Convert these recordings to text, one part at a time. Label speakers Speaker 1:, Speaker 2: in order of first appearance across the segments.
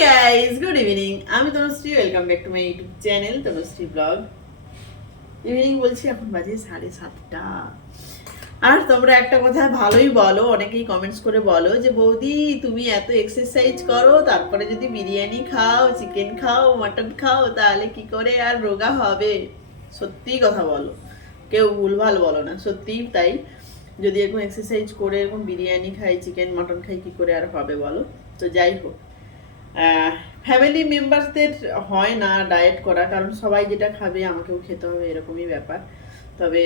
Speaker 1: Guys good evening আমি Tanushree welcome back to my YouTube channel Tanushree vlog evening বলছি, এখন বাজে সাড়ে সাতটা। আর তোমরা একটা কথা ভালোই বলো, অনেকেই কমেন্টস করে বলো যে, বৌদি, তুমি এত এক্সারসাইজ করো, তারপরে যদি বিরিয়ানি খাও চিকেন খাও মাটন খাও, তাহলে কি করে আর রোগা হবে? সত্যিই কথা বলো। কেউ ভুলভাল বলো না, সত্যিই তাই। যদি এরকম এক্সারসাইজ করে এরকম বিরিয়ানি খাই চিকেন মাটন খাই, কি করে আর হবে বলো? তো যাই হোক। ফ্যামিলি মেম্বারসদের হয় না ডায়েট করা, কারণ সবাই যেটা খাবে আমাকেও খেতে হবে, এরকমই ব্যাপার। তবে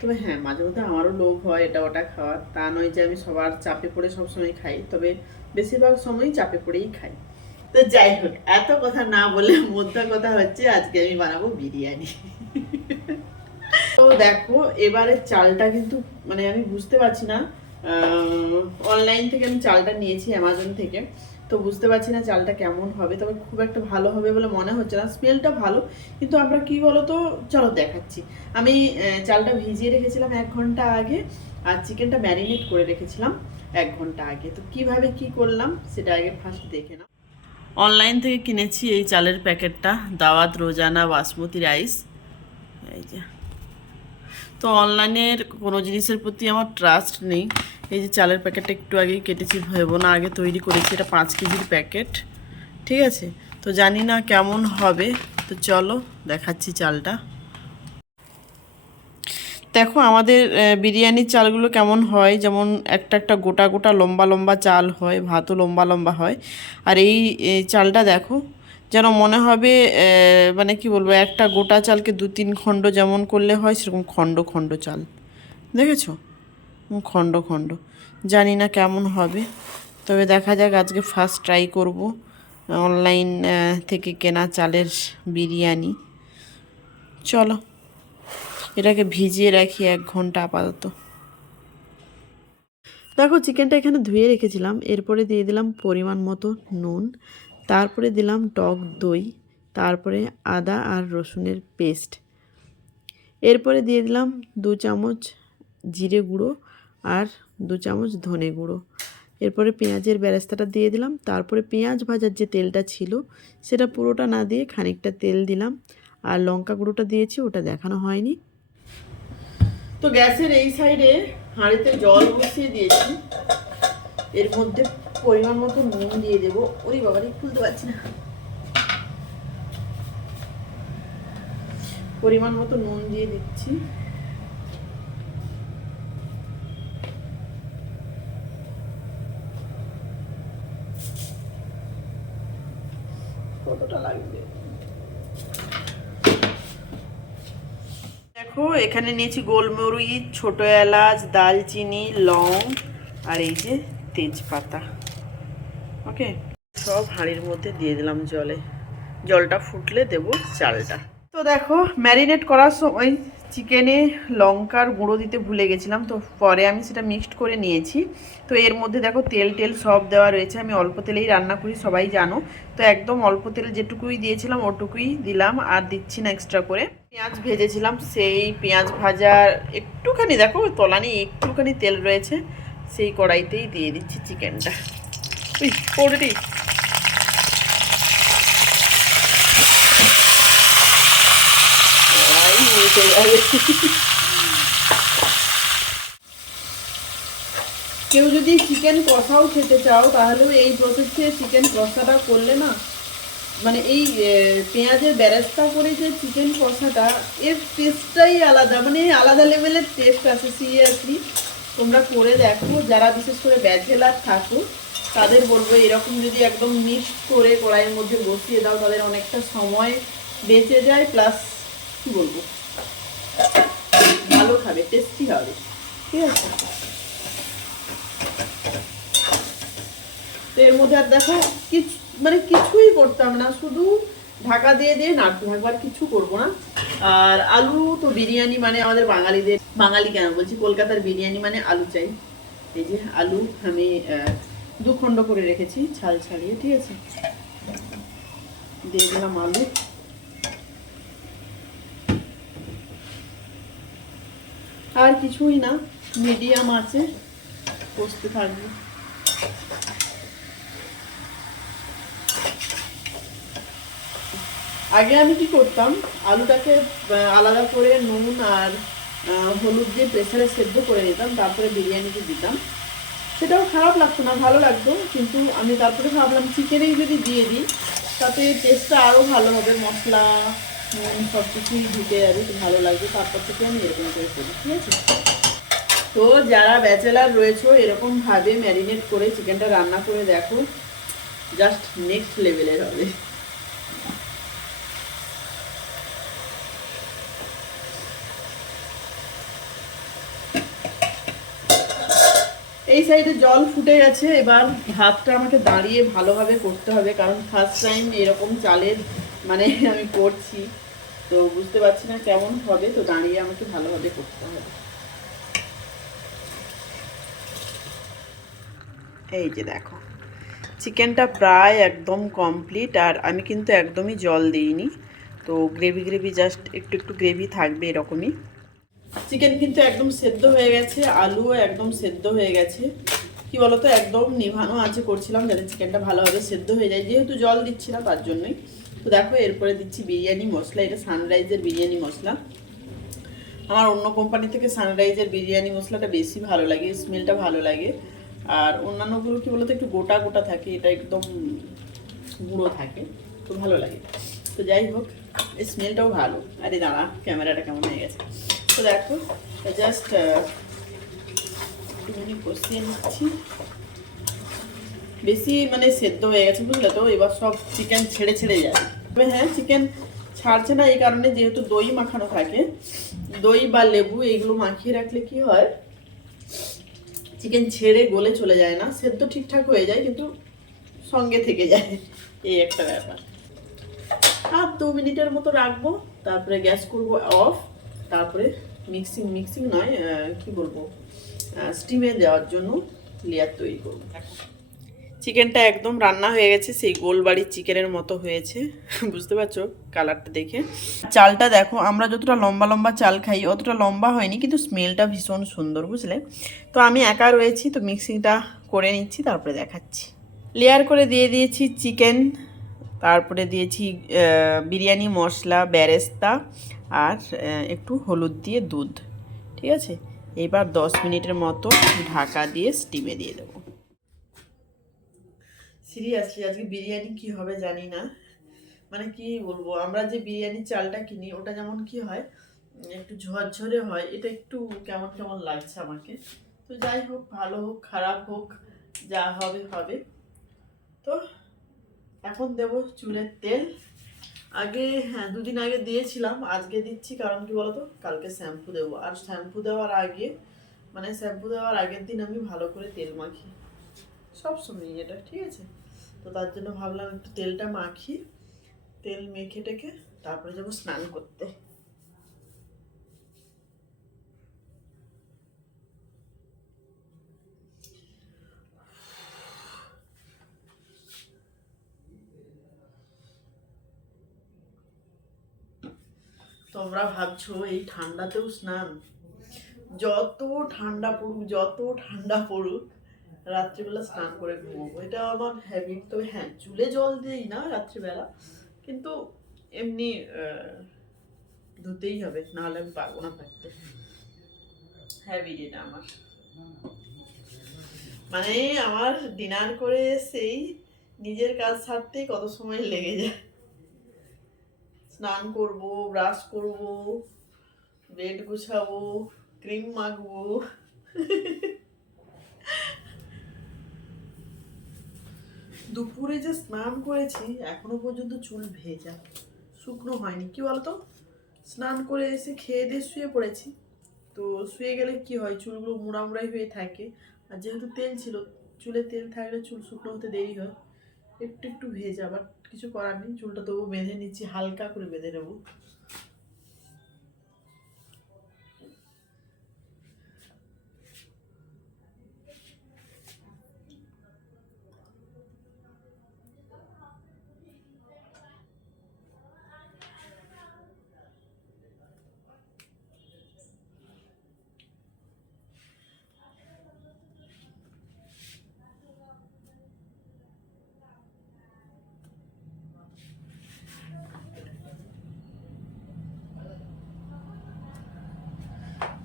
Speaker 1: তবে হ্যাঁ মাঝে মধ্যে আমারও লোভ হয় এটা ওটা খাওয়ার তা নয় যে আমি সবার চাপে পড়ে সবসময় খাই, তবে বেশিরভাগ সময়ই চাপে পড়েই খাই। তো যাই হোক, এত কথা না বলে মধ্যে কথা হচ্ছে, আজকে আমি বানাবো বিরিয়ানি। তো দেখো, এবারে চালটা কিন্তু মানে আমি বুঝতে পারছি না অনলাইন থেকে আমি চালটা নিয়েছি অ্যামাজন থেকে। তো বুঝতে পারছি না চালটা কেমন হবে। তবে খুব একটা ভালো হবে বলে মনে হচ্ছে না। স্মেলটা ভালো, কিন্তু আমরা কি বলো তো চলো দেখাচ্ছি। আমি চালটা ভিজিয়ে রেখেছিলাম এক ঘণ্টা আগে আর চিকেনটা ম্যারিনেট করে রেখেছিলাম এক ঘণ্টা আগে। তো কীভাবে কি করলাম, সেটা আগে ফার্স্ট দেখে নাও। অনলাইন থেকে কিনেছি এই চালের প্যাকেটটা। দাওয়াত, রোজানা, বাসমতি, রাইস। এই যে। তো অনলাইনের কোনো জিনিসের প্রতি আমার ট্রাস্ট নেই। এই যে চালের প্যাকেটটা একটু আগেই কেটেছি, ভেবো না, আগে তৈরি করেছি, এটা পাঁচ কেজির প্যাকেট, ঠিক আছে? তো জানি না কেমন হবে, তো চলো দেখাচ্ছি চালটা। দেখো আমাদের বিরিয়ানির চালগুলো কেমন হয়, যেমন একটা একটা গোটা গোটা লম্বা লম্বা চাল হয়, ভাতও লম্বা লম্বা হয়। আর এই এই চালটা দেখো যেন মনে হবে মানে কি বলব, একটা গোটা চালকে দু তিন খণ্ড যেমন করলে হয়, সেরকম খণ্ড খণ্ড চাল। দেখেছ? খণ্ড খণ্ড। জানি না কেমন হবে। তবে দেখা যাক, আজকে ফার্স্ট ট্রাই করব অনলাইন থেকে কেনা চালের বিরিয়ানি। চলো, এটাকে ভিজিয়ে রাখি এক ঘণ্টা আপাতত। দেখো চিকেনটা এখানে ধুয়ে রেখেছিলাম, এরপরে দিয়ে দিলাম পরিমাণ মতো নুন। তারপরে দিলাম টক দই, তারপরে আদা আর রসুনের পেস্ট। এরপরে দিয়ে দিলাম দু চামচ জিরে গুঁড়ো আর দু চামচ ধনে গুঁড়ো। এরপরে পেঁয়াজের বেরেস্তাটা দিয়ে দিলাম, তারপরে পেঁয়াজ ভাজার যে তেলটা ছিল, সেটা পুরোটা না দিয়ে খানিকটা তেল দিলাম আর লঙ্কা গুঁড়োটা দিয়েছি, ওটা দেখানো হয়নি। তো গ্যাসের এই সাইডে হাঁড়িতে জল বসিয়ে দিয়েছি। এর মধ্যে পরিমাণ মতো নুন দিয়ে দেবো। ওরে বাবারে, খুলতে পারছি না। পরিমাণ মতো নুন দিয়ে দিচ্ছি। কতটা লাগবে? দেখো, এখানে নিয়েছি গোলমরিচ, ছোট এলাচ, দালচিনি, লং, আর এই যে তেজপাতা ওকে? সব হাঁড়ির মধ্যে দিয়ে দিলাম জলে। জলটা ফুটলে দেব চালটা। তো দেখো, ম্যারিনেট করার সময় চিকেনে লঙ্কার গুঁড়ো দিতে ভুলে গেছিলাম, তো পরে আমি সেটা মিক্সড করে নিয়েছি। তো এর মধ্যে দেখো, তেল টেল সব দেওয়া রয়েছে। আমি অল্প তেলেই রান্না করি, সবাই জানো। তো একদম অল্প তেল যেটুকুই দিয়েছিলাম, ওটুকুই দিলাম, আর দিচ্ছি না এক্সট্রা করে। পেঁয়াজ ভেজেছিলাম, সেই পেঁয়াজ ভাজার একটুখানি, দেখো, তলানি একটুখানি তেল রয়েছে। সেই কড়াইতেই দিয়ে দিচ্ছি চিকেনটা। উই পড়ে কেউ যদি চিকেন কষাও খেতে চাও তাহলেও এই প্রসেসে চিকেন কষাটা করলে না মানে এই পেঁয়াজের বেরেস্তা করে যে চিকেন কষাটা, এর টেস্টটাই আলাদা মানে আলাদা লেভেলের টেস্ট আছে সিরিয়াসলি তোমরা করে দেখো, যারা বিশেষ করে ব্যাচেলার থাকো তাদের বলব এরকম যদি একদম মিক্স করে কড়াইয়ের মধ্যে বসিয়ে দাও, তাদের অনেকটা সময় বেঁচে যায় প্লাস কি বলব? ভালো খাবে টেস্টি হবে। ঠিক আছে? তো এর মধ্যে আর দেখো, কিছু মানে কিছুই করতাম না, শুধু ঢাকা দিয়ে দিয়ে নাড়তে থাকব, আর কিছু করব না। আর আলু তো বিরিয়ানি মানে আমাদের বাঙালিদের, বাঙালি কেন? বলছি কলকাতার বিরিয়ানি মানে আলু চাই। এই যে আলু আমি দু খণ্ড করে রেখেছি, ছাল ছাড়িয়ে, ঠিক আছে? দিয়ে দিলাম আলু। আর কিছুই না, মিডিয়াম আছে কষতে থাকবে। আগে আমি কি করতাম? আলুটাকে আলাদা করে নুন আর হলুদ দিয়ে প্রেসারে সেদ্ধ করে নিতাম, তারপরে বিরিয়ানিতে দিতাম। সেটাও খারাপ লাগতো না, ভালো লাগতো, কিন্তু আমি তারপরে ভাবলাম চিকেনেই যদি দিয়ে দিই, তাতে টেস্টটা আরও ভালো হবে, মশলা, নুন সব কিছুই ঢুকে যাবে ভালো লাগবে, তারপর থেকে আমি এরকম করে করি, ঠিক আছে? তো যারা ব্যাচেলার রয়েছে এরকমভাবে ম্যারিনেট করে চিকেনটা রান্না করে দেখো জাস্ট নেক্সট লেভেলের হবে। সাইডে জল ফুটে গেছে, এবার ভাতটা আমাকে দাঁড়িয়ে ভালোভাবে করতে হবে, কারণ ফার্স্ট টাইম এরকম চালের মানে আমি করছি। তো বুঝতে পারছি না কেমন হবে, তো দাঁড়িয়ে আমাকে ভালোভাবে করতে হবে। এই যে দেখো চিকেনটা প্রায় একদম কমপ্লিট আর আমি কিন্তু একদমই জল দিইনি। তো গ্রেভি গ্রেভি জাস্ট একটু একটু গ্রেভি থাকবে এরকমই। চিকেন কিন্তু একদম সেদ্ধ হয়ে গেছে, আলুও একদম সেদ্ধ হয়ে গেছে। কি বলতো, একদম নিভানো আছে, করছিলাম যাতে চিকেনটা ভালোভাবে সেদ্ধ হয়ে যায়। যেহেতু জল দিচ্ছি না, তার জন্যই। তো দেখো, এরপরে দিচ্ছি বিরিয়ানি মশলা, এটা সানরাইজের বিরিয়ানি মশলা। আমার অন্য কোম্পানি থেকে সানরাইজের বিরিয়ানি মশলাটা বেশি ভালো লাগে স্মেলটা ভালো লাগে। আর অন্যান্যগুলো কি বলতো, একটু গোটা গোটা থাকে, এটা একদম গুঁড়ো থাকে, তো ভালো লাগে। তো যাই হোক স্মেলটাও ভালো। আরে দাঁড়া ক্যামেরাটা কেমন হয়ে গেছে? জাস্ট একটুখানি কষিয়ে নিচ্ছি। বেশি মানে সেদ্ধ হয়ে গেছে, বুঝলে তো? এবার সব চিকেন ছেড়ে ছেড়ে যায় তবে হ্যাঁ চিকেন ছাড়ছে না, এই কারণে যেহেতু দই মাখানো থাকে, দই বা লেবু এইগুলো মাখিয়ে রাখলে কি হয় চিকেন ছেড়ে গলে চলে যায় না। সেদ্ধ ঠিকঠাক হয়ে যায়, কিন্তু সঙ্গে থেকে যায়। এই একটা ব্যাপার। আর দু মিনিটের মতো রাখব, তারপরে গ্যাস করব অফ, তারপরে মিক্সিং মিক্সিং নয় কি বলব? স্টিমে দেওয়ার জন্য লেয়ার তৈরি করব। চিকেনটা একদম রান্না হয়ে গেছে সেই গোল বাড়ির চিকেনের মতো হয়েছে। বুঝতে পারছ? কালারটা দেখে। চালটা দেখো আমরা যতটা লম্বা লম্বা চাল খাই অতটা লম্বা হয়নি কিন্তু স্মেলটা ভীষণ সুন্দর বুঝলে? তো আমি একা রয়েছি তো মিক্সিংটা করে নিচ্ছি তারপরে দেখাচ্ছি। লেয়ার করে দিয়ে দিয়েছি চিকেন তারপরে দিয়েছি বিরিয়ানি, মশলা বেরেস্তা আর একটু হলুদ দিয়ে দুধ, ঠিক আছে? এবার দশ মিনিটের মতো ঢাকা দিয়ে স্টিমে দিয়ে দেবো। সিরিয়াসলি আজকে বিরিয়ানি কি হবে জানি না। মানে কি বলব, আমরা যে বিরিয়ানির চালটা কিনি, ওটা যেমন কি হয় একটু ঝরঝরে হয়, এটা একটু কেমন কেমন লাগছে আমাকে। তো যাই হোক, ভালো হোক, খারাপ হোক, যা হবে হবে। তো এখন দেব চুলের তেল। আগে হ্যাঁ দুদিন আগে দিয়েছিলাম, আজকে দিচ্ছি, কারণ কি বলতো, কালকে শ্যাম্পু দেবো। আর শ্যাম্পু দেওয়ার আগে মানে শ্যাম্পু দেওয়ার আগের দিন আমি ভালো করে তেল মাখি। সব সময় এটা, ঠিক আছে? তো তার জন্য ভাবলাম একটু তেলটা মাখি, তেল মেখে টেখে তারপরে যাব স্নান করতে। তোমরা ভাবছ এই ঠান্ডাতেও স্নান? যত ঠান্ডা পড়ুক, যত ঠান্ডা পড়ুক, রাত্রিবেলা স্নান করে ঘুমোবো। এটা আমার হ্যাবিট তবে হ্যাঁ চুলে জল দিই না রাত্রিবেলা, কিন্তু এমনি ধুতেই হবে, নাহলে আমি পারব না থাকতে হ্যাবিট এটা আমার। মানে আমার ডিনার করে সেই নিজের কাজ সারতেই কত সময় লেগে যায়। স্নান করব, ব্রাশ করব, বেড গুছাবো, ক্রিম মাখবো। দুপুরে যে স্নান করেছি, এখনও পর্যন্ত চুল ভেজা। শুকনো হয়নি। কি বলতো? স্নান করে এসে খেয়ে দিয়ে শুয়ে পড়েছি। তো শুয়ে গেলে কি হয়? চুলগুলো মুড়া মুড়াই হয়ে থাকে। আর যেহেতু তেল ছিল, চুলে তেল থাকলে চুল শুকনো হতে দেরি হয়। একটু একটু ভেজা বাট কিছু করার নেই চুলটা তবু বেঁধে নিচ্ছি হালকা করে বেঁধে নেব।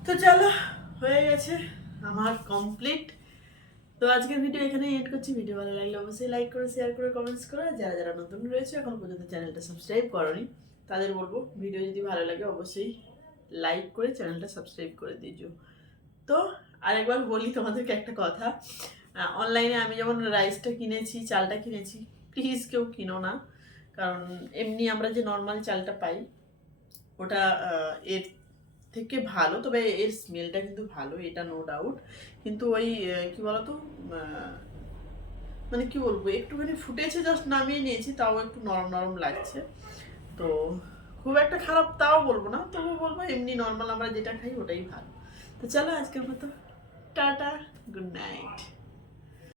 Speaker 1: তো চলো, হয়ে গেছে আমার কমপ্লিট তো আজকের ভিডিও এখানে এড করছি। ভিডিও ভালো লাগলে অবশ্যই লাইক করে শেয়ার করে কমেন্টস করো। যারা যারা নতুন রয়েছে, এখন পর্যন্ত চ্যানেলটা সাবস্ক্রাইব করনি, তাদের বলব ভিডিও যদি ভালো লাগে অবশ্যই লাইক করে চ্যানেলটা সাবস্ক্রাইব করে দিও তো আরেকবার বলি তোমাদেরকে একটা কথা। অনলাইনে আমি যেমন রাইসটা কিনেছি, চালটা কিনেছি প্লিজ কেউ কিনো না। কারণ এমনি আমরা যে নর্মাল চালটা পাই, ওটা এর থেকে ভালো, তবে এর স্মেলটা কিন্তু ভালো, এটা নো ডাউট কিন্তু ওই কি বলতো মানে কি বলব, একটুখানি ফুটেছে জাস্ট নামিয়ে নিয়েছি, তাও একটু নরম নরম লাগছে। তো খুব একটা খারাপ তাও বলব না, তবু বলব এমনি নর্মাল আমরা যেটা খাই ওটাই ভালো। তো চলো আজকের মতো, টাটা গুড নাইট